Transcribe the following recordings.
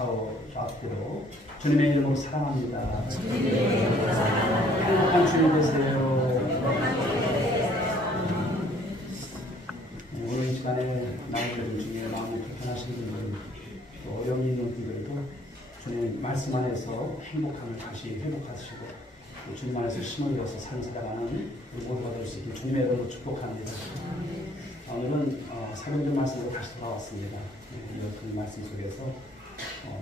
좌우로 주님의 이름으로 사랑합니다. 행복한 주님 되세요. 오늘 이 시간에 나오는 중에 마음이 불편하신 분들, 또 어려움이 있는 분들도 주님 말씀 안에서 행복함을 다시 회복하시고 주님 안에서 힘을 잃어서 삶을 살아가는 우리 모두가 될 수 있게 주님의 이름으로 축복합니다. 오늘은 사도행전 말씀으로 다시 돌아왔습니다. 이 말씀 속에서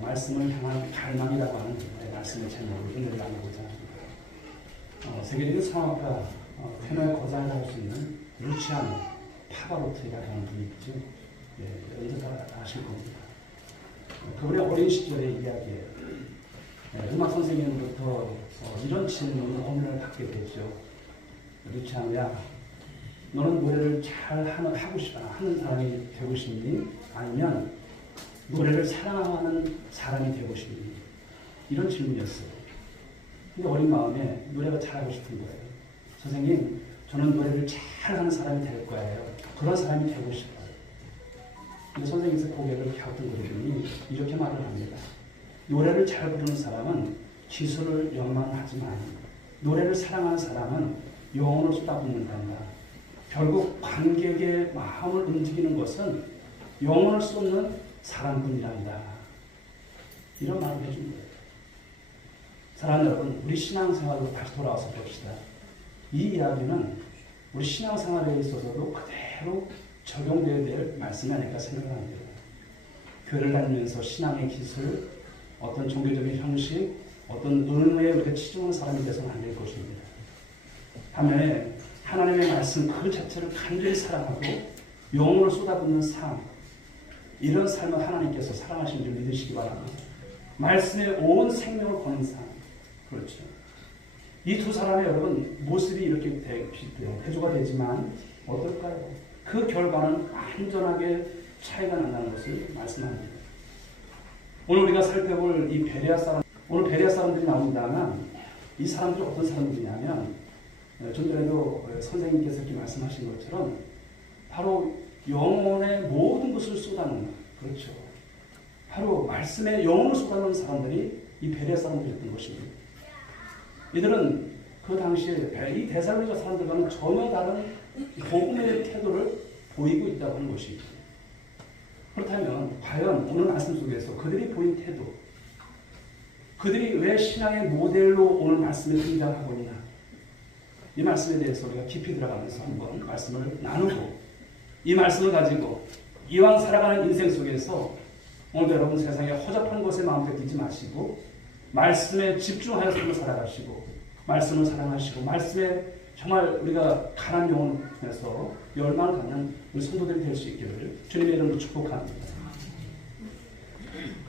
말씀을 향한 갈망이라고 하는 말씀의 제목으로 은혜를 나누고자 합니다. 세계적인 성악가 테너의 거장을 할 수 있는 루치아노 파바로티라고 하는 분이 있죠. 여러분들 다 아실 겁니다. 그분의 어린 시절의 이야기예요. 음악 선생님으로부터 이런 질문을 오늘 받게 됐죠. 루치아노야, 너는 노래를 잘 하고 싶어 하는 사람이 되고 싶니? 아니면 노래를 사랑하는 사람이 되고 싶니? 이런 질문이었어요. 근데 어린 마음에 노래가 잘하고 싶은 거예요. 선생님, 저는 노래를 잘하는 사람이 될 거예요. 그런 사람이 되고 싶어요. 근데 선생님께서 고개를 갸우뚱거리더니 이렇게 말을 합니다. 노래를 잘 부르는 사람은 기술을 연만하지만 노래를 사랑하는 사람은 영혼을 쏟아붓는단다. 결국 관객의 마음을 움직이는 것은 영혼을 쏟는 사람뿐이란다. 이런 말을 해준 거예요. 사랑하는 여러분, 우리 신앙생활로 다시 돌아와서 봅시다. 이 이야기는 우리 신앙생활에 있어서도 그대로 적용되어야 될 말씀이 아닐까 생각합니다. 교회를 다니면서 신앙의 기술, 어떤 종교적인 형식, 어떤 은혜에 우리가 치중하는 사람이 되서는 안 될 것입니다. 반면에 하나님의 말씀 그 자체를 간절히 사랑하고 영혼을 쏟아붓는 삶, 이런 삶을 하나님께서 사랑하신 줄 믿으시기 바랍니다. 말씀에 온 생명을 거는 삶, 그렇죠. 이 두 사람의 여러분 모습이 이렇게 대조가 되지만 어떨까요? 그 결과는 완전하게 차이가 난다는 것을 말씀합니다. 오늘 우리가 살펴볼 이 베레아 사람, 오늘 베레아 사람들이 나온다면 이 사람들이 어떤 사람들이냐면 좀 전에도 선생님께서 이렇게 말씀하신 것처럼 바로 영혼의 모든 것을 쏟아놓는, 그렇죠. 바로 말씀에 영혼을 쏟아놓는 사람들이 이 베레아 사람들이었던 것입니다. 이들은 그 당시에 이 데살로니가 사람들과는 전혀 다른 복음의 태도를 보이고 있다고 하는 것입니다. 그렇다면 과연 오늘 말씀 속에서 그들이 보인 태도, 그들이 왜 신앙의 모델로 오늘 말씀에 등장하고 있나, 이 말씀에 대해서 우리가 깊이 들어가면서 한번 말씀을 나누고 이 말씀을 가지고 이왕 살아가는 인생 속에서 오늘 여러분 세상에 허접한 것에 마음껏 뛰지 마시고 말씀에 집중하여 삶을 살아가시고 말씀을 사랑하시고 말씀에 정말 우리가 가난 영혼을 통해서 열망을 갖는 우리 성도들이 될 수 있기를 주님의 이름으로 축복합니다.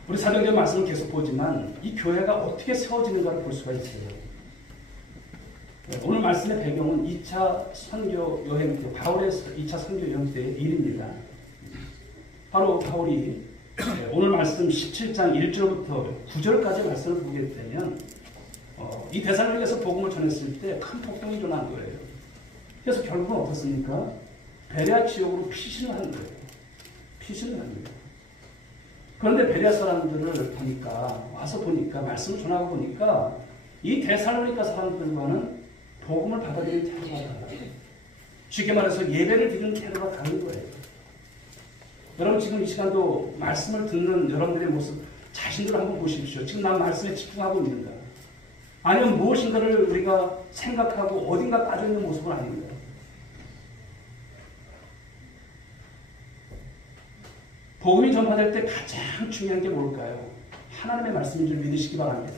우리 사도행전 말씀을 계속 보지만 이 교회가 어떻게 세워지는가를 볼 수가 있어요. 오늘 말씀의 배경은 2차 선교 여행 때, 바울의 2차 선교 여행 때의 일입니다. 바로 바울이 오늘 말씀 17장 1절부터 9절까지 말씀을 보게 되면 이 데살로니가에서 복음을 전했을 때 큰 폭동이 일어난 거예요. 그래서 결국은 어떻습니까? 베레아 지역으로 피신을 한 거예요. 피신을 한 거예요. 그런데 베레아 사람들을 와서 보니까 말씀을 전하고 보니까 이 데살로니가 사람들과는 복음을 받아들이는 태도가 달라요. 쉽게 말해서 예배를 드리는 태도가 다른 거예요. 여러분 지금 이 시간도 말씀을 듣는 여러분들의 모습 자신들을 한번 보십시오. 지금 난 말씀에 집중하고 있는가? 아니면 무엇인가를 우리가 생각하고 어딘가 빠져있는 모습은 아닌가요? 복음이 전파될 때 가장 중요한 게 뭘까요? 하나님의 말씀인 줄 믿으시기 바랍니다.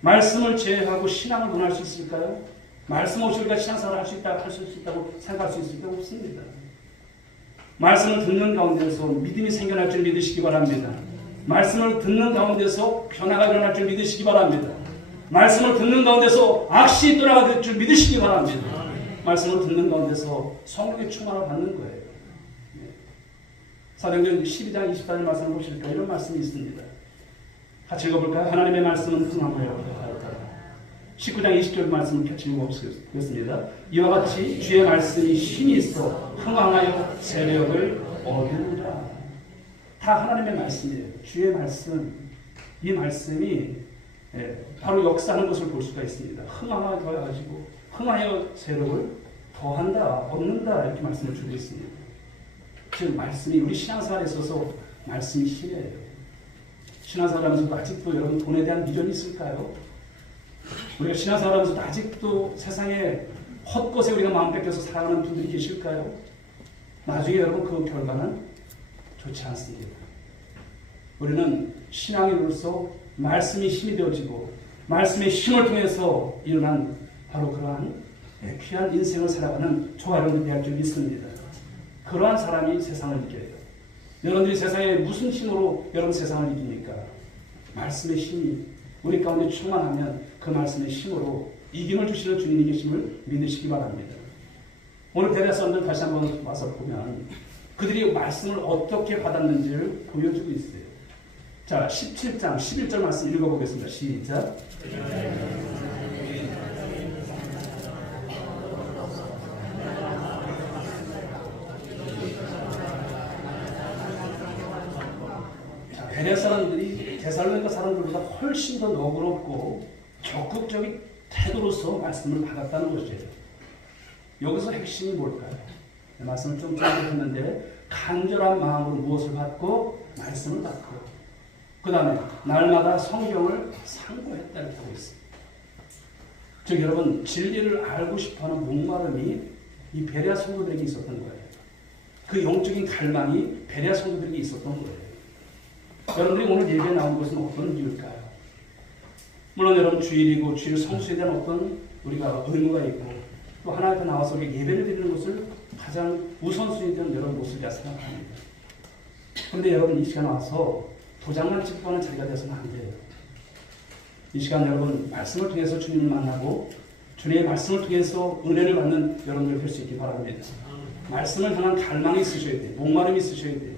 말씀을 제외하고 신앙을 논할 수 있을까요? 말씀 없이 우리가 신앙생활을 할 수 있다고 생각할 수 있을까? 없습니다. 말씀을 듣는 가운데서 믿음이 생겨날 줄 믿으시기 바랍니다. 말씀을 듣는 가운데서 변화가 일어날 줄 믿으시기 바랍니다. 말씀을 듣는 가운데서 악시 떠나갈 줄 믿으시기 바랍니다. 말씀을 듣는 가운데서 성령의 충만을 받는 거예요. 사도행전 12장 24절 말씀을 보실까? 이런 말씀이 있습니다. 같이 읽어볼까요? 하나님의 말씀은 흥하며 19장 20절 말씀을 같이 읽어보겠습니다. 이와 같이 주의 말씀이 힘이 있어 흥황하여 세력을 얻으리라. 다 하나님의 말씀이에요. 주의 말씀. 이 말씀이 바로 역사하는 것을 볼 수가 있습니다. 흥하여 더해가지고 흥하여 세력을 더한다, 얻는다 이렇게 말씀을 주고 있습니다. 즉 말씀이 우리 신앙생활에 있어서 말씀이 힘이에요. 신앙생활하면서도 아직도 여러분 돈에 대한 미련이 있을까요? 우리가 신앙생활하면서도 아직도 세상에 헛것에 우리가 마음 뺏겨서 살아가는 분들이 계실까요? 나중에 여러분 그 결과는 좋지 않습니다. 우리는 신앙인으로서 말씀이 힘이 되어지고 말씀의 힘을 통해서 일어난 바로 그러한 귀한 인생을 살아가는 저와 여러분이 될 줄 믿습니다. 그러한 사람이 세상을 이겨요. 여러분들이 세상에 무슨 힘으로 여러분 세상을 이깁니까? 말씀의 힘이 우리 가운데 충만하면 그 말씀의 힘으로 이김을 주시는 주님이 계심을 믿으시기 바랍니다. 오늘 베레아 사람들 다시 한번 와서 보면 그들이 말씀을 어떻게 받았는지를 보여주고 있어요. 자, 17장 11절 말씀 읽어보겠습니다. 시작. 자, 베레아 사람들이 데살로니가 사람들보다 훨씬 더 너그럽고 적극적인 태도로서 말씀을 받았다는 것이에요. 여기서 핵심이 뭘까요? 말씀을 좀 했는데 간절한 마음으로 무엇을 받고 말씀을 받고 그 다음에 날마다 성경을 상고했다 이렇게 하고 있습니다. 즉 여러분 진리를 알고 싶어하는 목마름이 이 베레아 성도들에게 있었던 거예요. 그 영적인 갈망이 베레아 성도들에게 있었던 거예요. 여러분들이 오늘 예배에 나온 것은 어떤 이유일까요? 물론 여러분 주일이고 주일 성수에 대한 어떤 우리가 의무가 있고 또 하나 앞에 나와서 우리 예배를 드리는 것을 가장 우선순위 된 여러분 모습이라 생각합니다. 그런데 여러분 이 시간 와서 도장만 찍고 하는 자리가 되어서는 안 돼요. 이 시간 여러분 말씀을 통해서 주님을 만나고 주님의 말씀을 통해서 은혜를 받는 여러분들 될 수 있기 바랍니다. 말씀을 향한 갈망이 있으셔야 돼요. 목마름이 있으셔야 돼요.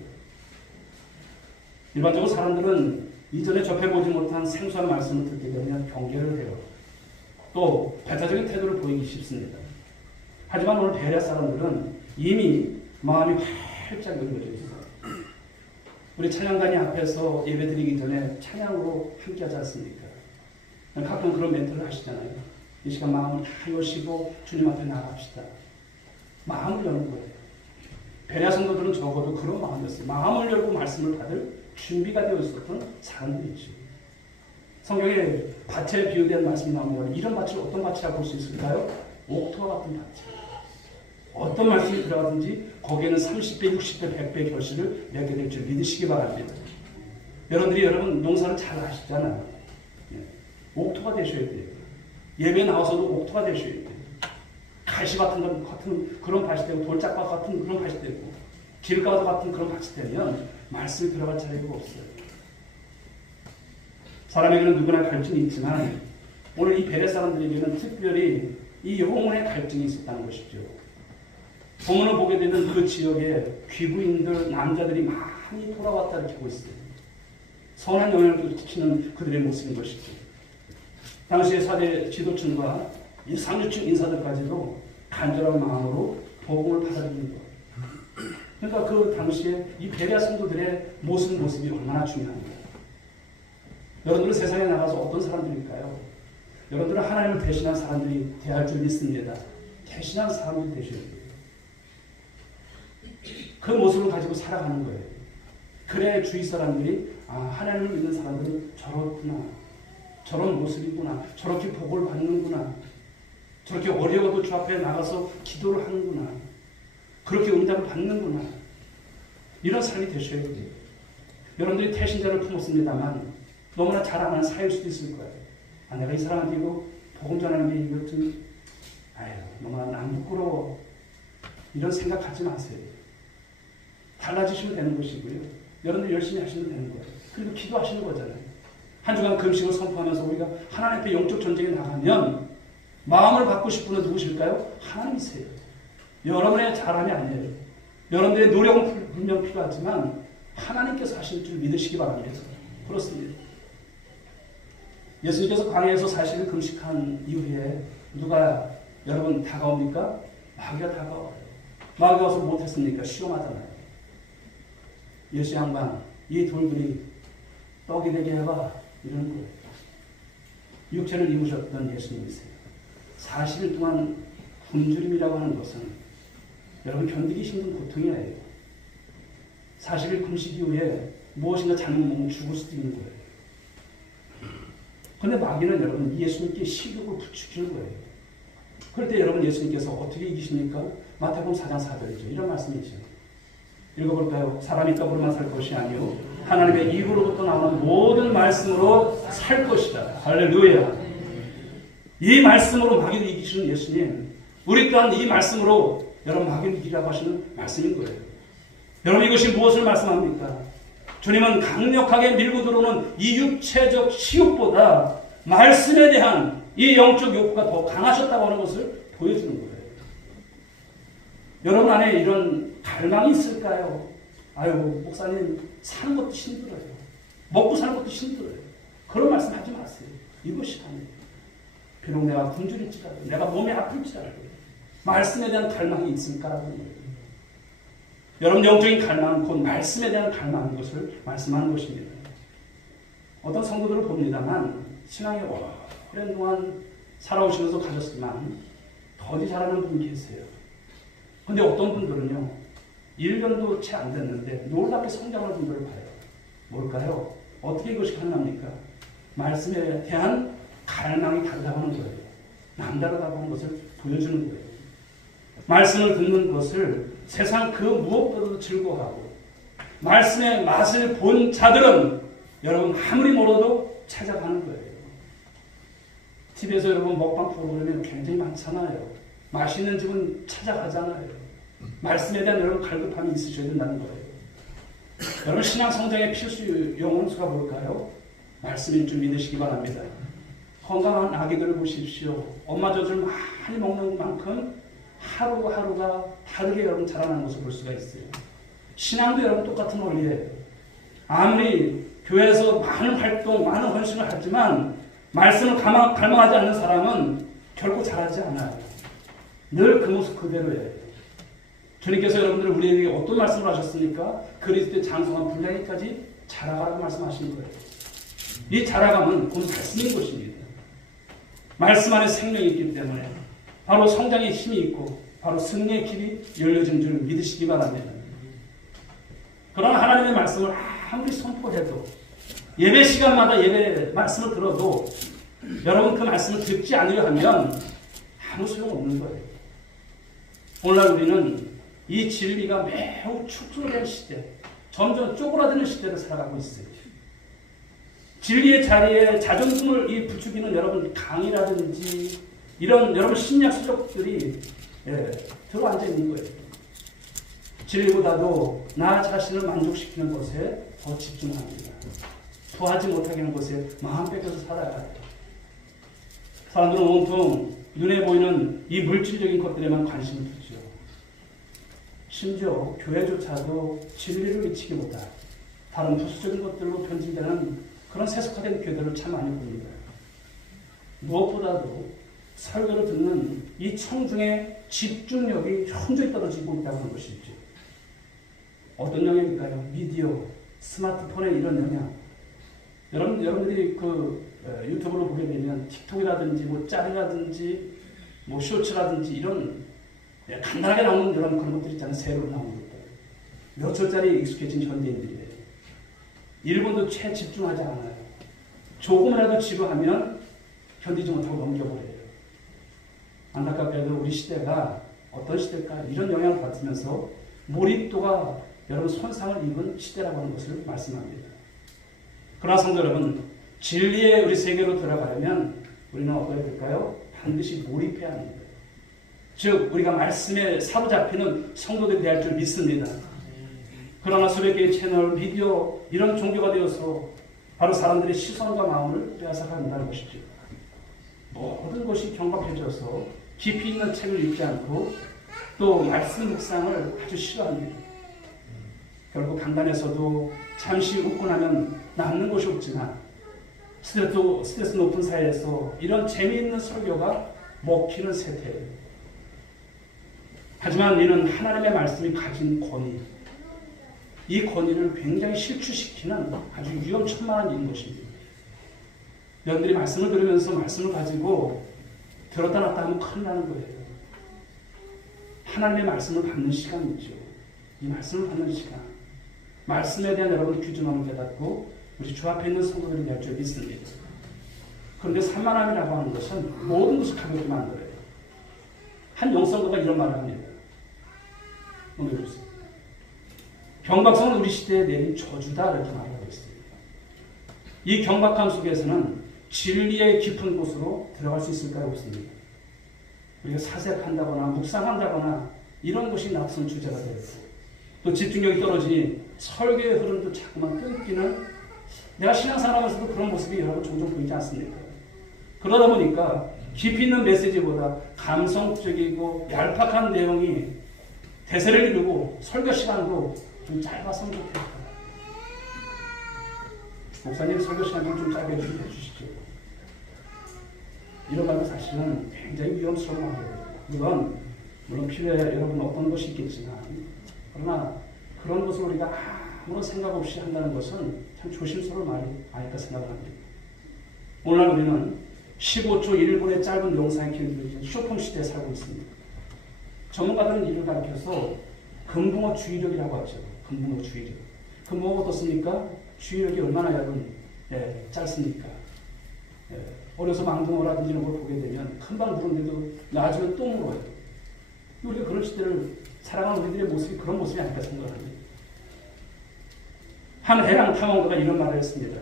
일반적으로 사람들은 이전에 접해보지 못한 생소한 말씀을 듣게 되면 경계를 해요. 또 배타적인 태도를 보이기 쉽습니다. 하지만 오늘 베레아 사람들은 이미 마음이 활짝 열려져 있어요. 우리 찬양단이 앞에서 예배드리기 전에 찬양으로 함께하지 않습니까? 가끔 그런 멘트를 하시잖아요. 이 시간 마음을 다 여시고 주님 앞에 나갑시다. 마음을 여는 거예요. 베레아 성도들은 적어도 그런 마음이었어요. 마음을 열고 말씀을 받을 준비가 되어 있었던 사람들이죠. 성경에 밭에 비유된 말씀이 나오면 이런 밭을 어떤 밭이라고 볼 수 있을까요? 옥토와 같은 밭이에요. 어떤 말씀이 들어가든지 거기에는 30배, 60배, 100배 결실을 맺게 될 줄 믿으시기 바랍니다. 여러분들이 여러분 농사를 잘 아시잖아요. 옥토가 되셔야 돼요. 예배에 나와서도 옥토가 되셔야 돼요. 가시밭 같은 그런 밭이 되고 돌짝밭 같은 그런 밭이 되고 길가도 같은 그런 밭이 되면 말씀이 들어갈 자리가 없어요. 사람에게는 누구나 갈증이 있지만 오늘 이 베레아 사람들에게는 특별히 이 영혼의 갈증이 있었다는 것이죠. 본문을 보게 되면 그 지역에 귀부인들, 남자들이 많이 돌아왔다 이렇게 하고 있어요. 선한 영향을 끼치는 그들의 모습인 것이죠. 당시의 사대 지도층과 상류층 인사들까지도 간절한 마음으로 복음을 받아들이는 것. 그러니까 그 당시에 이 베레아 성도들의 모습이 얼마나 중요합니다. 여러분들은 세상에 나가서 어떤 사람들일까요? 여러분들은 하나님을 대신한 사람들이 되어야 줄 믿습니다. 대신한 사람들이 되셔야 돼요. 그 모습을 가지고 살아가는 거예요. 그래 주위 사람들이 하나님을 믿는 사람들은 저렇구나. 저런 모습이구나. 저렇게 복을 받는구나. 저렇게 어려워도 주 앞에 나가서 기도를 하는구나. 그렇게 응답을 받는구나. 이런 삶이 되셔야 돼요. 여러분들이 태신자를 품었습니다만 너무나 잘 아는 사이일 수도 있을 거예요. 내가 이 사람한테 이거 복음 전하는 게 이거 좀 너무나 난 부끄러워. 이런 생각하지 마세요. 달라지시면 되는 것이고요. 여러분들 열심히 하시면 되는 거예요. 그리고 기도하시는 거잖아요. 한 주간 금식을 선포하면서 우리가 하나님 앞에 영적 전쟁에 나가면 마음을 바꾸실 분은 누구실까요? 하나님이세요. 여러분의 잘함이 아니에요. 여러분들의 노력은 분명 필요하지만 하나님께서 하실 줄 믿으시기 바랍니다. 그렇습니다. 예수님께서 광야에서 40일 금식한 이후에 누가 여러분 다가옵니까? 마귀가 다가와요. 마귀가 와서 못했습니까? 시험하잖아요. 예수 양반 이 돌들이 떡이 되게 해봐 이러는 거예요. 육체를 입으셨던 예수님이세요. 40일 동안 굶주림이라고 하는 것은 여러분 견디기 힘든 고통이에요. 40일 금식 이후에 무엇인가 잘못 먹으면 죽을 수도 있는 거예요. 그런데 마귀는 여러분 예수님께 식욕을 부추기는 거예요. 그럴 때 여러분 예수님께서 어떻게 이기십니까? 마태복음 4장 4절이죠. 이런 말씀이죠. 읽어볼까요? 사람이 떡으로만 살 것이 아니요 하나님의 입으로부터 나오는 모든 말씀으로 살 것이다. 할렐루야. 이 말씀으로 마귀를 이기시는 예수님, 우리 또한 이 말씀으로 여러분 마귀를 이기라고 하시는 말씀인 거예요. 여러분 이것이 무엇을 말씀합니까? 주님은 강력하게 밀고 들어오는 이 육체적 시욕보다 말씀에 대한 이 영적 욕구가 더 강하셨다고 하는 것을 보여주는 거예요. 여러분 안에 이런 갈망이 있을까요? 아유, 목사님, 사는 것도 힘들어요. 먹고 사는 것도 힘들어요. 그런 말씀 하지 마세요. 이것이 아니에요. 비록 내가 굶주릴지라도, 내가 몸이 아플지라도, 말씀에 대한 갈망이 있을까라는 거예요. 여러분, 영적인 갈망은 곧 말씀에 대한 갈망인 것을 말씀하는 것입니다. 어떤 성도들을 봅니다만, 신앙에 오랜 동안 살아오시면서 가졌지만, 더디 잘하는 분이 계세요. 근데 어떤 분들은요, 1년도 채 안 됐는데 놀랍게 성장하는 분들을 봐요. 뭘까요? 어떻게 이것이 가능합니까? 말씀에 대한 갈망이 다르다고 하는 거예요. 남다르다고 하는 것을 보여주는 거예요. 말씀을 듣는 것을 세상 그 무엇보다도 즐거워하고 말씀의 맛을 본 자들은 여러분 아무리 멀어도 찾아가는 거예요. TV에서 여러분 먹방 프로그램이 굉장히 많잖아요. 맛있는 집은 찾아가잖아요. 말씀에 대한 여러분 갈급함이 있으셔야 된다는 거예요. 여러분 신앙 성장의 필수 영혼수가 뭘까요? 말씀인 줄 믿으시기 바랍니다. 건강한 아기들을 보십시오. 엄마 젖을 많이 먹는 만큼 하루하루가 다르게 여러분 자라나는 것을 볼 수가 있어요. 신앙도 여러분 똑같은 원리예요. 아무리 교회에서 많은 활동, 많은 헌신을 하지만 말씀을 갈망하지 않는 사람은 결코 자라지 않아요. 늘 그 모습 그대로예요. 주님께서 여러분들 우리에게 어떤 말씀을 하셨습니까? 그리스도의 장성한 분량에까지 자라가라고 말씀하신 거예요. 이 자라감은 곧 말씀인 것입니다. 말씀 안에 생명이 있기 때문에 바로 성장의 힘이 있고 바로 승리의 길이 열려진 줄 믿으시기 바랍니다. 그러나 하나님의 말씀을 아무리 선포해도 예배 시간마다 예배 말씀을 들어도 여러분 그 말씀을 듣지 않으려 하면 아무 소용없는 거예요. 오늘날 우리는 이 진리가 매우 축소된 시대, 점점 쪼그라드는 시대를 살아가고 있어요. 진리의 자리에 자존심을 부추기는 여러분 강의라든지 이런 여러분 심리학 수족들이 들어앉아 있는 거예요. 진리보다도 나 자신을 만족시키는 것에 더 집중합니다. 구하지 못하게 하는 것에 마음 뺏겨서 살아가요. 사람들은 온통 눈에 보이는 이 물질적인 것들에만 관심을 두죠. 심지어 교회조차도 진리를 미치기 못한 다른 부수적인 것들로 변질되는 그런 세속화된 교회들을 참 많이 봅니다. 무엇보다도 설교를 듣는 이 청중의 집중력이 현저히 떨어지고 있다고 하는 것이죠. 어떤 영향일까요? 미디어, 스마트폰의 이런 영향. 여러분들이 유튜브로 보게 되면 틱톡이라든지 짤이라든지 쇼츠라든지 이런 간단하게 나오는 그런 것들 있잖아요. 새로 나오는 것들. 몇 초짜리 익숙해진 현대인들이에요. 1분도 채 집중하지 않아요. 조금이라도 지루하면 견디지 못하고 넘겨버려요. 안타깝게도 우리 시대가 어떤 시대일까? 이런 영향을 받으면서 몰입도가 여러분 손상을 입은 시대라고 하는 것을 말씀합니다. 그러나 성도 여러분, 진리의 우리 세계로 들어가려면 우리는 어떻게 될까요? 반드시 몰입해야 합니다. 즉 우리가 말씀에 사로잡히는 성도들이 될 줄 믿습니다. 그러나 수백 개의 채널, 미디어 이런 종교가 되어서 바로 사람들의 시선과 마음을 빼앗아간다는 것이죠. 모든 것이 경박해져서 깊이 있는 책을 읽지 않고 또 말씀 묵상을 아주 싫어합니다. 결국 강단에서도 잠시 웃고 나면 남는 것이 없지만 스트레스 높은 사회에서 이런 재미있는 설교가 먹히는 세태예요. 하지만 이는 하나님의 말씀이 가진 권위, 이 권위를 굉장히 실추시키는 아주 위험천만한 일인 것입니다. 여러분들이 말씀을 들으면서 말씀을 가지고 들었다 놨다 하면 큰일 나는 거예요. 하나님의 말씀을 받는 시간이죠. 이 말씀을 받는 시간. 말씀에 대한 여러분 귀중함을 깨닫고 우리 주 앞에 있는 성도들이 될 줄 믿습니다. 그런데 산만함이라고 하는 것은 모든 것을 가볍게 만들어요. 한 영성도가 이런 말을 합니다. 오늘 보세요. 경박성은 우리 시대에 내린 저주다 이렇게 말하고 있습니다. 이 경박함 속에서는 진리의 깊은 곳으로 들어갈 수 있을까요? 없습니다. 우리가 사색한다거나 묵상한다거나 이런 것이 낯선 주제가 되고 또 집중력이 떨어지니 설교의 흐름도 자꾸만 끊기는 내가 신앙생활하면서도 그런 모습이 여러분 종종 보이지 않습니까? 그러다 보니까 깊이 있는 메시지보다 감성적이고 얄팍한 내용이 대세를 이루고 설교 시간도 좀 짧아서 좋겠다. 목사님 설교 시간 좀 짧게 해주시죠. 이런 말도 사실은 굉장히 위험스러운 말이에요. 물론 필요해 여러분 어떤 것이 있겠지만 그러나 그런 것을 우리가 아무런 생각 없이 한다는 것은 참 조심스러운 말이 아닐까 생각을 합니다. 오늘날 우리는 15초 1분의 짧은 영상의 길들여진 쇼폼 시대에 살고 있습니다. 전문가들은 이를 가리켜서 금붕어 주의력이라고 하죠. 금붕어 주의력. 금붕어가 어떻습니까? 주의력이 얼마나 짧습니까? 어려서 망둥어라든지 이런 걸 보게 되면 금방 물었는데도 나중에 또 물어요. 우리가 그런 시대를 살아가는 우리들의 모습이 그런 모습이 아닐까 생각합니다. 한 해양 탐험가가 이런 말을 했습니다.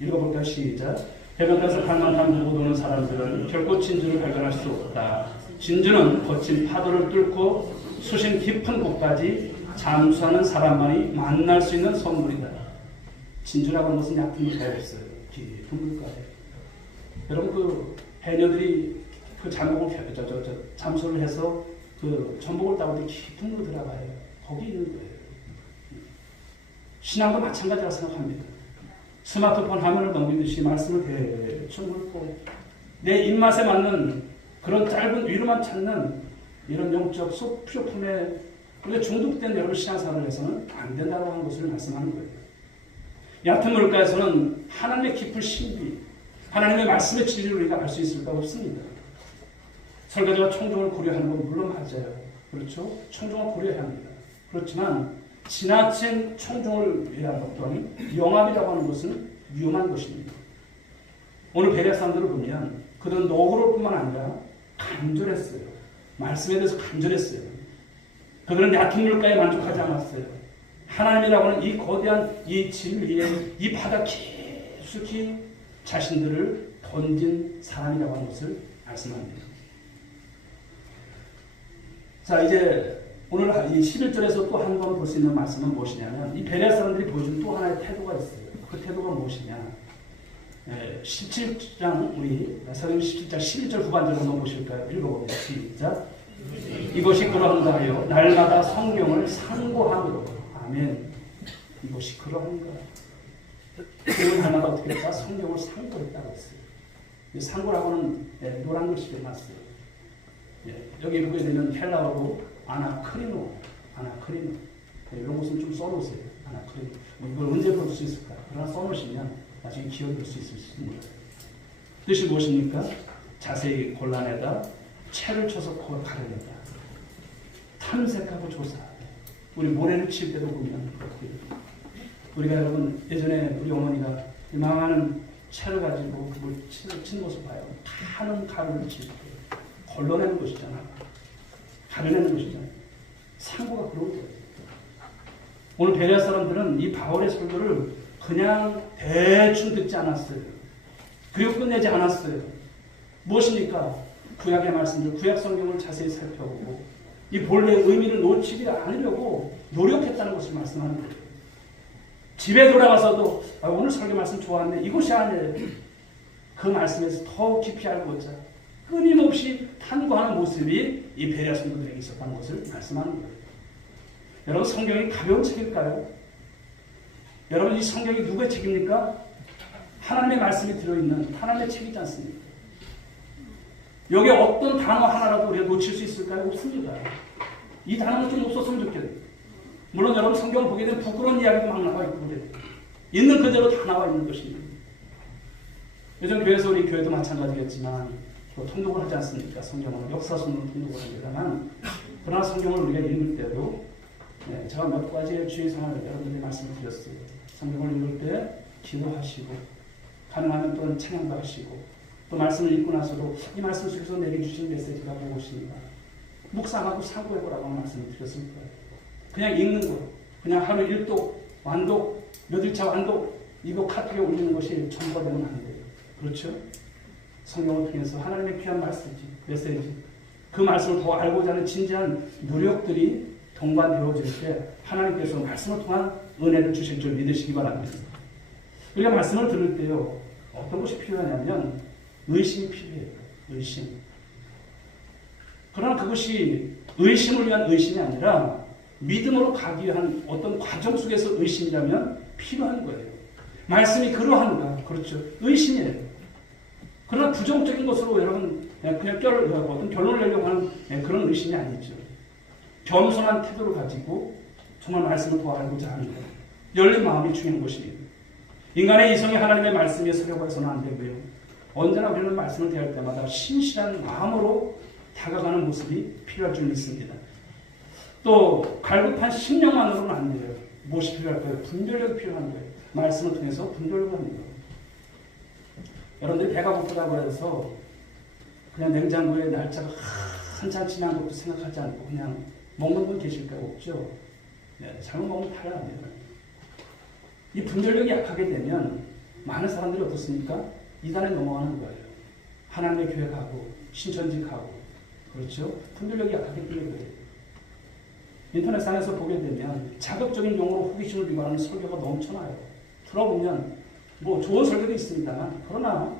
읽어볼까요? 시작. 해변가에서 발만 담그고 노는 사람들은 결코 진주를 발견할 수 없다. 진주는 거친 파도를 뚫고 수심 깊은 곳까지 잠수하는 사람만이 만날 수 있는 선물이다. 진주라고 하는 것은 얕은 물가였어요. 깊은 물가에. 여러분 그 해녀들이 그 잠수를 해서 그 전복을 따올 때 깊은 물로 들어가요. 거기 있는 거예요. 신앙도 마찬가지라고 생각합니다. 스마트폰 화면을 넘기듯이 말씀을 대충 훑고 내 입맛에 맞는 그런 짧은 위로만 찾는 이런 영적 쇼품에 우리가 중독된 여러분 신앙생활을 해서는 안 된다고 하는 것을 말씀하는 거예요. 얕은 물가에서는 하나님의 깊은 신비, 하나님의 말씀의 진리를 우리가 알 수 있을까? 없습니다. 설교자가 청중을 고려하는 건 물론 맞아요. 그렇죠? 청중을 고려해야 합니다. 그렇지만 지나친 청중을 위한 것 또한 영합이라고 하는 것은 위험한 것입니다. 오늘 베레아 사람들을 보면 그들은 너그러울 뿐만 아니라 간절했어요. 말씀에 대해서 간절했어요. 그들은 얕은 물가에 만족하지 않았어요. 하나님이라고 하는 이 거대한 이 진리에 이 바다 깊숙이 자신들을 던진 사람이라고 하는 것을 말씀합니다. 자, 이제 오늘 이 11절에서 또 한 번 볼 수 있는 말씀은 무엇이냐면 이 베레아 사람들이 보여준 또 하나의 태도가 있어요. 그 태도가 무엇이냐? 17장 우리 사도행 17장 11절 후반절을 한번 보실까요? 읽어봅니다. 시작. 이것이 그러한가 하여 날마다 성경을 상고함으로. 아멘. 이것이 그러한가. 그리고 날마다 어떻게 했다? 성경을 상고했다고 했어요. 상고라고는 노란 글씨를 놨어요. 여기 보게 되면 헬라어로 아나크리노. 이런 것은 좀 써놓으세요. 아나크리노. 이걸 언제 볼 수 있을까? 그러나 써놓으시면 나중에 기억할 수 있습니다. 뜻이 무엇입니까? 자세히 골라내다, 채를 쳐서 가려내다, 탐색하고 조사하다. 우리 모래를 칠 때도 보면 우리가 여러분 예전에 우리 어머니가 망하는 채를 가지고 그걸 치는 것을 봐요. 타는 가루를 칠 때 걸러내는 것이잖아. 가려내는 것이잖아요. 상고가 그런 거예요. 오늘 베레아 사람들은 이 바울의 설교를 그냥 대충 듣지 않았어요. 그리고 끝내지 않았어요. 무엇입니까? 구약의 말씀들, 구약 성경을 자세히 살펴보고 이 본래의 의미를 놓치지 않으려고 노력했다는 것을 말씀하는 거예요. 집에 돌아가서도 오늘 설교 말씀 좋았네. 이것이 아니에요. 그 말씀에서 더 깊이 알고자 끊임없이 탐구하는 모습이 이 베레아 성도들에게 있었다는 것을 말씀하는 거예요. 여러분 성경이 가벼운 책일까요? 여러분 이 성경이 누구의 책입니까? 하나님의 말씀이 들어있는 하나님의 책이지 않습니까? 여기에 어떤 단어 하나라도 우리가 놓칠 수 있을까요? 없습니다. 이 단어는 좀 없었으면 좋겠어요. 물론 여러분 성경을 보게 되면 부끄러운 이야기도 막 나와 있고 그래요. 있는 그대로 다 나와 있는 것입니다. 요즘 교회에서 우리 교회도 마찬가지겠지만 통독을 하지 않습니까? 성경을 역사서로 통독을 합니다만 그러나 성경을 우리가 읽을 때도 제가 몇 가지의 주의사항을 여러분들이 말씀을 드렸어요. 성경을 읽을 때 기도하시고 가능하면 또 찬양도 하시고 또 말씀을 읽고 나서도 이 말씀 속에서 내게 주신 메시지가 무엇인가 묵상하고 상고해보라고 말씀을 드렸을 거예요. 그냥 읽는 거 그냥 하루 1독, 완독, 몇일차 완독 이거 카톡에 올리는 것이 전부가 되면 안 돼요. 그렇죠? 성경을 통해서 하나님의 귀한 메시지 그 말씀을 더 알고자 하는 진지한 노력들이 동반되어질 때 하나님께서 말씀을 통한 은혜를 주실 줄 믿으시기 바랍니다. 우리가 말씀을 들을 때요 어떤 것이 필요하냐면 의심이 필요해요. 의심. 그러나 그것이 의심을 위한 의심이 아니라 믿음으로 가기 위한 어떤 과정 속에서 의심이라면 필요한 거예요. 말씀이 그러한가? 그렇죠. 의심이에요. 그러나 부정적인 것으로 여러분 그냥 어떤 결론을 내려고 하는 그런 의심이 아니죠. 겸손한 태도를 가지고 정말 말씀을 더 알고자 하는 것. 열린 마음이 중요한 것입니다. 인간의 이성이 하나님의 말씀에 서려고 해서는 안 되고요. 언제나 우리는 말씀을 대할 때마다 신실한 마음으로 다가가는 모습이 필요할 줄 믿습니다. 또 갈급한 심령만으로는 안 돼요. 무엇이 필요할까요? 분별력이 필요한 거예요. 말씀을 통해서 분별력을 합니다. 여러분들이 배가 고프다고 해서 그냥 냉장고에 날짜가 한참 지난 것도 생각하지 않고 그냥 먹는 분 계실까요? 없죠. 잘못 먹으면 탈이 납니다. 이 분별력이 약하게 되면 많은 사람들이 어떻습니까? 이단에 넘어가는 거예요. 하나님의 교회 가고 신천지 가고 그렇죠? 분별력이 약하게 되는 거예요. 인터넷상에서 보게 되면 자극적인 용어로 호기심을 유발하는 설교가 넘쳐나요. 들어보면 뭐 좋은 설교도 있습니다만 그러나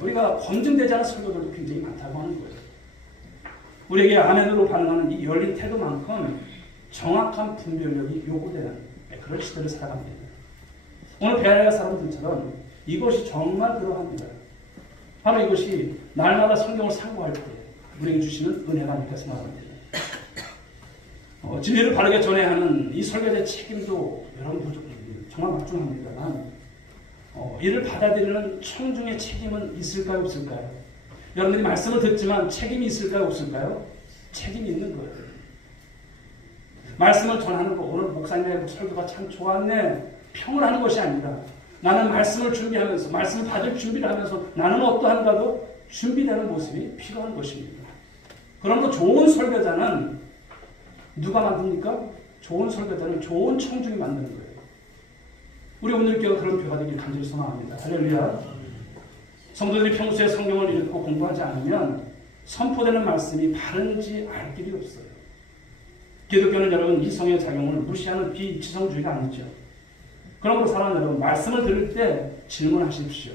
우리가 검증되지 않은 설교들도 굉장히 많다고 하는 거예요. 우리에게 아멘으로 반응하는 이 열린 태도만큼 정확한 분별력이 요구되는 그런 시대를 살아갑니다. 오늘 베레아 사람들처럼 이것이 정말 그러합니다. 바로 이것이 날마다 성경을 상고할 때 우리에게 주시는 은혜가 아닐까 생각합니다. 진리를 바르게 전해야 하는 이 설교자의 책임도 여러분 정말 막중합니다만 이를 받아들이는 청중의 책임은 있을까요? 없을까요? 여러분들이 말씀을 듣지만 책임이 있을까요? 없을까요? 책임이 있는 거예요. 말씀을 전하는 거 오늘 목사님의 설교가 참 좋았네 평을 하는 것이 아니라 나는 말씀을 준비하면서 말씀을 받을 준비를 하면서 나는 어떠한가도 준비되는 모습이 필요한 것입니다. 그러므로 좋은 설교자는 누가 만듭니까? 좋은 설교자는 좋은 청중이 만드는 거예요. 우리 오늘 교회가 그런 교회가 되길 간절히 소망합니다. 할렐루야. 성도들이 평소에 성경을 읽고 공부하지 않으면 선포되는 말씀이 바른지 알 길이 없어요. 기독교는 여러분 이성의 작용을 무시하는 비지성주의가 아니죠. 그러므로 사랑하는 여러분 말씀을 들을 때 질문하십시오.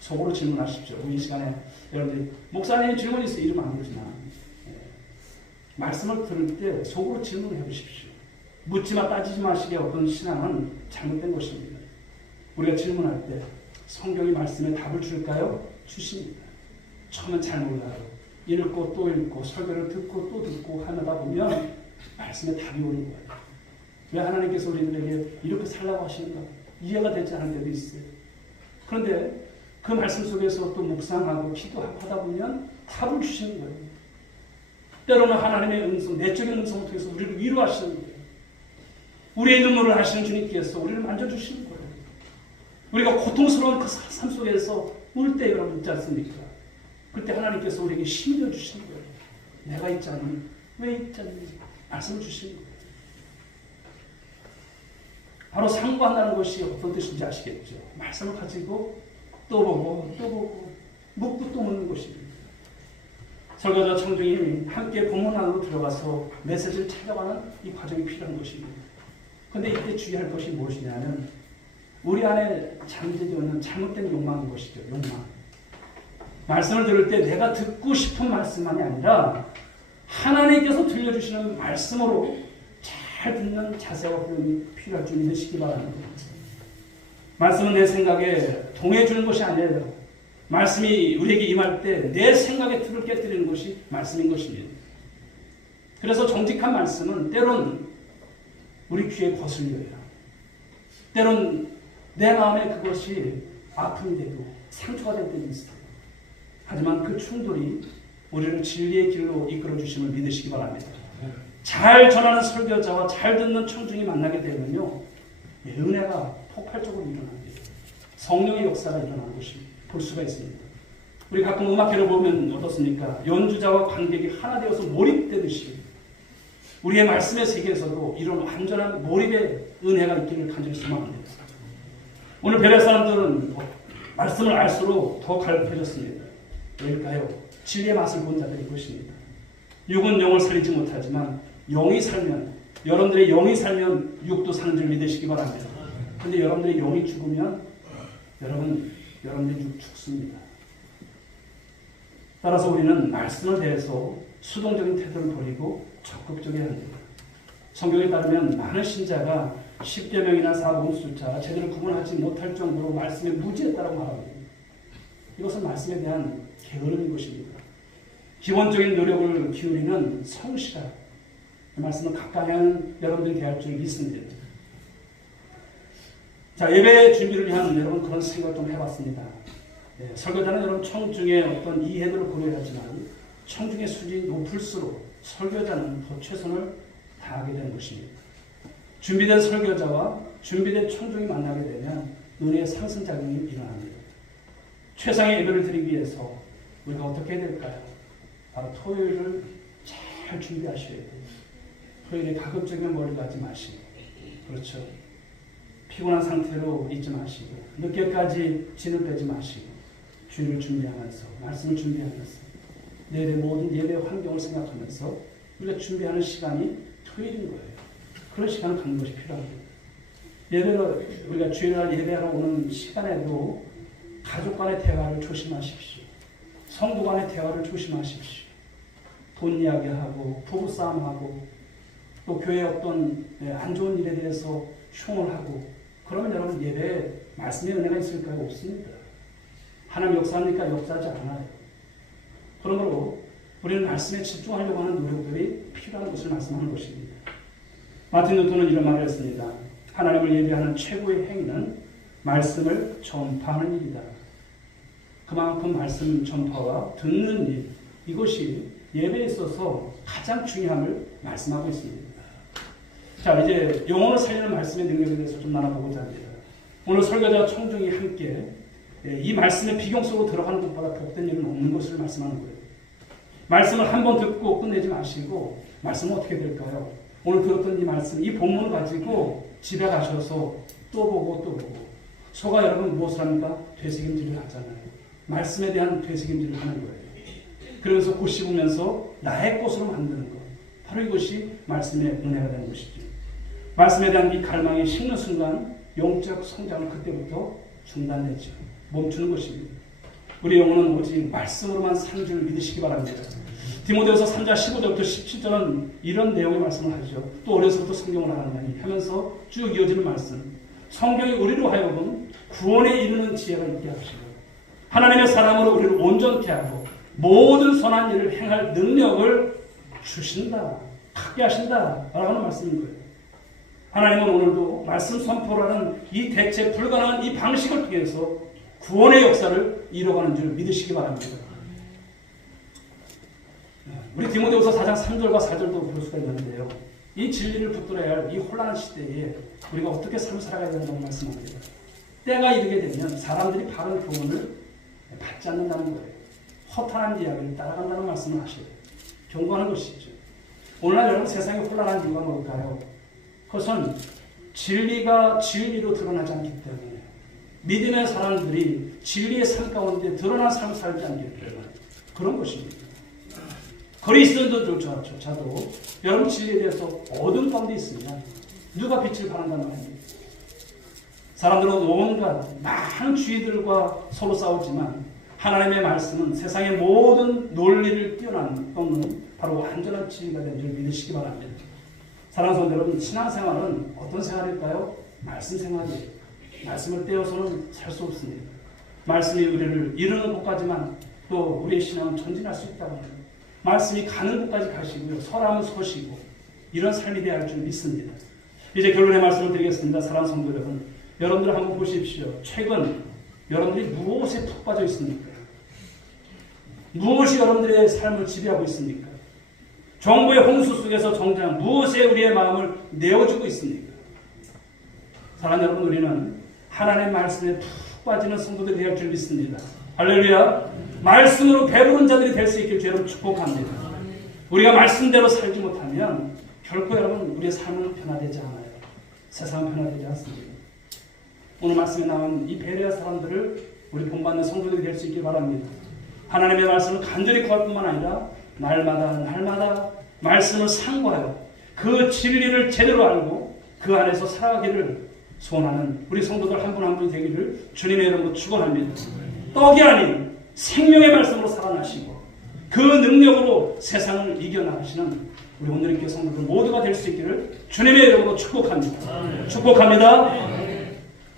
속으로 질문하십시오. 우리 이 시간에 여러분들이 목사님 질문 있어요. 이러면 안 되지만 말씀을 들을 때 속으로 질문을 해보십시오. 묻지마 따지지 마시게 어떤 신앙은 잘못된 것입니다. 우리가 질문할 때 성경이 말씀에 답을 줄까요? 주십니다. 처음엔 잘 몰라요. 읽고 또 읽고 설교를 듣고 또 듣고 하다 보면 말씀에 답이 오는 거예요. 왜 하나님께서 우리들에게 이렇게 살라고 하시는가? 이해가 되지 않을 때도 있어요. 그런데 그 말씀 속에서 또 묵상하고 기도하다 보면 답을 주시는 거예요. 때로는 하나님의 음성, 내적인 음성을 통해서 우리를 위로하시는 거예요. 우리의 눈물을 하시는 주님께서 우리를 만져주시는 거예요. 우리가 고통스러운 그 삶 속에서 울 때 여러분 있지 않습니까? 그때 하나님께서 우리에게 힘을 주시는 거예요. 내가 있지 않으면 왜 있지 않니? 말씀을 주시는 거예요. 바로 상고한다는 것이 어떤 뜻인지 아시겠죠? 말씀을 가지고 또 보고 묻고 또 묻는 것입니다. 설교자 청중이 함께 본문 안으로 들어가서 메시지를 찾아가는 이 과정이 필요한 것입니다. 그런데 이때 주의할 것이 무엇이냐면 우리 안에 잠재되어 있는 잘못된 욕망인 것이죠. 욕망. 말씀을 들을 때 내가 듣고 싶은 말씀만이 아니라 하나님께서 들려주시는 말씀으로 잘 듣는 자세와 훈련이 필요할 줄 믿으시기 바랍니다. 말씀은 내 생각에 동해주는 것이 아니에요. 말씀이 우리에게 임할 때 내 생각의 틀을 깨뜨리는 것이 말씀인 것입니다. 그래서 정직한 말씀은 때론 우리 귀에 거슬려요. 때론 내 마음에 그것이 아픔이 되고 상처가 될 때도 있어요. 하지만 그 충돌이 우리를 진리의 길로 이끌어 주심을 믿으시기 바랍니다. 잘 전하는 설교자와 잘 듣는 청중이 만나게 되면요, 은혜가 폭발적으로 일어납니다. 성령의 역사가 일어나는 것을 볼 수가 있습니다. 우리 가끔 음악회를 보면 어떻습니까? 연주자와 관객이 하나 되어서 몰입되듯이 우리의 말씀의 세계에서도 이런 완전한 몰입의 은혜가 있기를 간절히 소망합니다. 오늘 베레아 사람들은 말씀을 알수록 더 갈급해졌습니다. 왜일까요? 진리의 맛을 본 자들이 것입니다. 육은 영을 살리지 못하지만 영이 살면, 여러분들의 영이 살면 육도 사는 줄 믿으시기 바랍니다. 그런데 여러분들의 영이 죽으면 여러분들의 육 죽습니다. 따라서 우리는 말씀을 대해서 수동적인 태도를 버리고 적극적이어야 합니다. 성경에 따르면 많은 신자가 10여 명이나 사복음 숫자 제대로 구분하지 못할 정도로 말씀에 무지했다고 말합니다. 이것은 말씀에 대한 게으름인 것입니다. 기본적인 노력을 기울이는 성실한 말씀을 가까이 하는 여러분들이 대할 줄 믿습니다. 자, 예배 준비를 위한 여러분 그런 생각을 좀 해봤습니다. 네, 설교자는 여러분 청중의 어떤 이해도를 고려하지만 청중의 수준이 높을수록 설교자는 더 최선을 다하게 되는 것입니다. 준비된 설교자와 준비된 청중이 만나게 되면 은혜의 상승작용이 일어납니다. 최상의 예배를 드리기 위해서 우리가 어떻게 해야 될까요? 바로 토요일을 잘 준비하셔야 돼요. 토요일에 가급적이면 멀리 가지 마시고, 그렇죠. 피곤한 상태로 있지 마시고, 늦게까지 진을 빼지 마시고, 주일을 준비하면서, 말씀을 준비하면서, 내일의 모든 예배 환경을 생각하면서 우리가 준비하는 시간이 토요일인 거예요. 그런 시간을 갖는 것이 필요합니다. 예배를, 우리가 주일날 예배하러 오는 시간에도 가족 간의 대화를 조심하십시오. 성도 간의 대화를 조심하십시오. 돈 이야기하고, 부부싸움하고, 또 교회의 어떤 안 좋은 일에 대해서 흉을 하고, 그러면 여러분 예배에 말씀의 은혜가 있을까요? 없습니다. 하나님 역사합니까? 역사하지 않아요. 그러므로 우리는 말씀에 집중하려고 하는 노력들이 필요한 것을 말씀하는 것입니다. 마틴 루터는 이런 말을 했습니다. 하나님을 예배하는 최고의 행위는 말씀을 전파하는 일이다. 그만큼 말씀 전파와 듣는 일, 이것이 예배에 있어서 가장 중요함을 말씀하고 있습니다. 자, 이제 영혼을 살리는 말씀의 능력에 대해서 좀 나눠보고자 합니다. 오늘 설교자와 청중이 함께 이 말씀의 비경 속으로 들어가는 것보다 복된 일은 없는 것을 말씀하는 거예요. 말씀을 한 번 듣고 끝내지 마시고, 말씀은 어떻게 될까요? 오늘 들었던 이 말씀, 이 본문을 가지고 집에 가셔서 또 보고 또 보고, 소가 여러분 무엇을 합니까? 되새김질을 하잖아요. 말씀에 대한 되새김질을 하는 거예요. 그러면서 꽃 씹으면서 나의 꽃으로 만드는 것, 바로 이것이 말씀의 은혜가 되는 것이죠. 말씀에 대한 이 갈망이 식는 순간 영적 성장은 그때부터 중단되죠. 멈추는 것입니다. 우리 영혼은 오직 말씀으로만 사는 줄 믿으시기 바랍니다. 디모데후서 3장 15절부터 17절은 이런 내용의 말씀을 하죠. 또 어려서부터 성경을 알았나니 하면서 쭉 이어지는 말씀. 성경이 우리로 하여금 구원에 이르는 지혜가 있게 하시고 하나님의 사랑으로 우리를 온전케 하고 모든 선한 일을 행할 능력을 주신다. 갖게 하신다. 라고 하는 말씀인 거예요. 하나님은 오늘도 말씀 선포라는 이 대체 불가능한 이 방식을 통해서 구원의 역사를 이뤄가는 줄 믿으시기 바랍니다. 우리 디모데후서 4장 3절과 4절도 볼 수가 있는데요. 이 진리를 붙들어야 할 이 혼란한 시대에 우리가 어떻게 삶을 살아가야 된다고 말씀합니다. 때가 이르게 되면 사람들이 바른 교훈을 받지 않는다는 거예요. 허탄한 이야기를 따라간다는 말씀을 하셔요. 경고하는 것이죠. 오늘날 여러분 세상에 혼란한 이유가 뭘까요? 그것은 진리가 진리로 드러나지 않기 때문에, 믿음의 사람들이 진리의 삶 가운데 드러난 삶을 살지 않기 때문에 그런 것입니다. 그리스도인들조차도 여러분 진리에 대해서 어둠 가운데 있으면 누가 빛을 발한다는 말입니다. 사람들은 온갖 많은 주의들과 서로 싸우지만 하나님의 말씀은 세상의 모든 논리를 뛰어넘는 바로 완전한 진리가 된 줄 믿으시기 바랍니다. 사랑하는 성도 여러분, 신앙생활은 어떤 생활일까요? 말씀 생활이에요. 말씀을 떼어서는 살 수 없습니다. 말씀이 우리를 이루는 곳까지만 또 우리의 신앙은 전진할 수 있다고 합니다. 말씀이 가는 곳까지 가시고요. 서라면 서시고 이런 삶이 되어야 할 줄 믿습니다. 이제 결론의 말씀을 드리겠습니다. 사랑하는 성도 여러분, 여러분들 한번 보십시오. 최근 여러분들이 무엇에 푹 빠져 있습니까? 무엇이 여러분들의 삶을 지배하고 있습니까? 정보의 홍수 속에서 정작 무엇에 우리의 마음을 내어주고 있습니까? 사랑하는 여러분, 우리는 하나님의 말씀에 푹 빠지는 성도들이 되어 줄 믿습니다. 할렐루야. 말씀으로 배부른 자들이 될 수 있길 여러분 축복합니다. 우리가 말씀대로 살지 못하면 결코 여러분 우리의 삶은 변화되지 않아요. 세상은 변화되지 않습니다. 오늘 말씀에 나온 이 베레아 사람들을 우리 본받는 성도들이 될 수 있길 바랍니다. 하나님의 말씀을 간절히 구할 뿐만 아니라 날마다 말씀을 상고하여 그 진리를 제대로 알고 그 안에서 살아가기를 소원하는 우리 성도들 한 분 한 분이 되기를 주님의 이름으로 축원합니다. 떡이 아닌 생명의 말씀으로 살아나시고 그 능력으로 세상을 이겨나가시는 우리 오늘의 교회 성도들 모두가 될 수 있기를 주님의 이름으로 축복합니다. 축복합니다.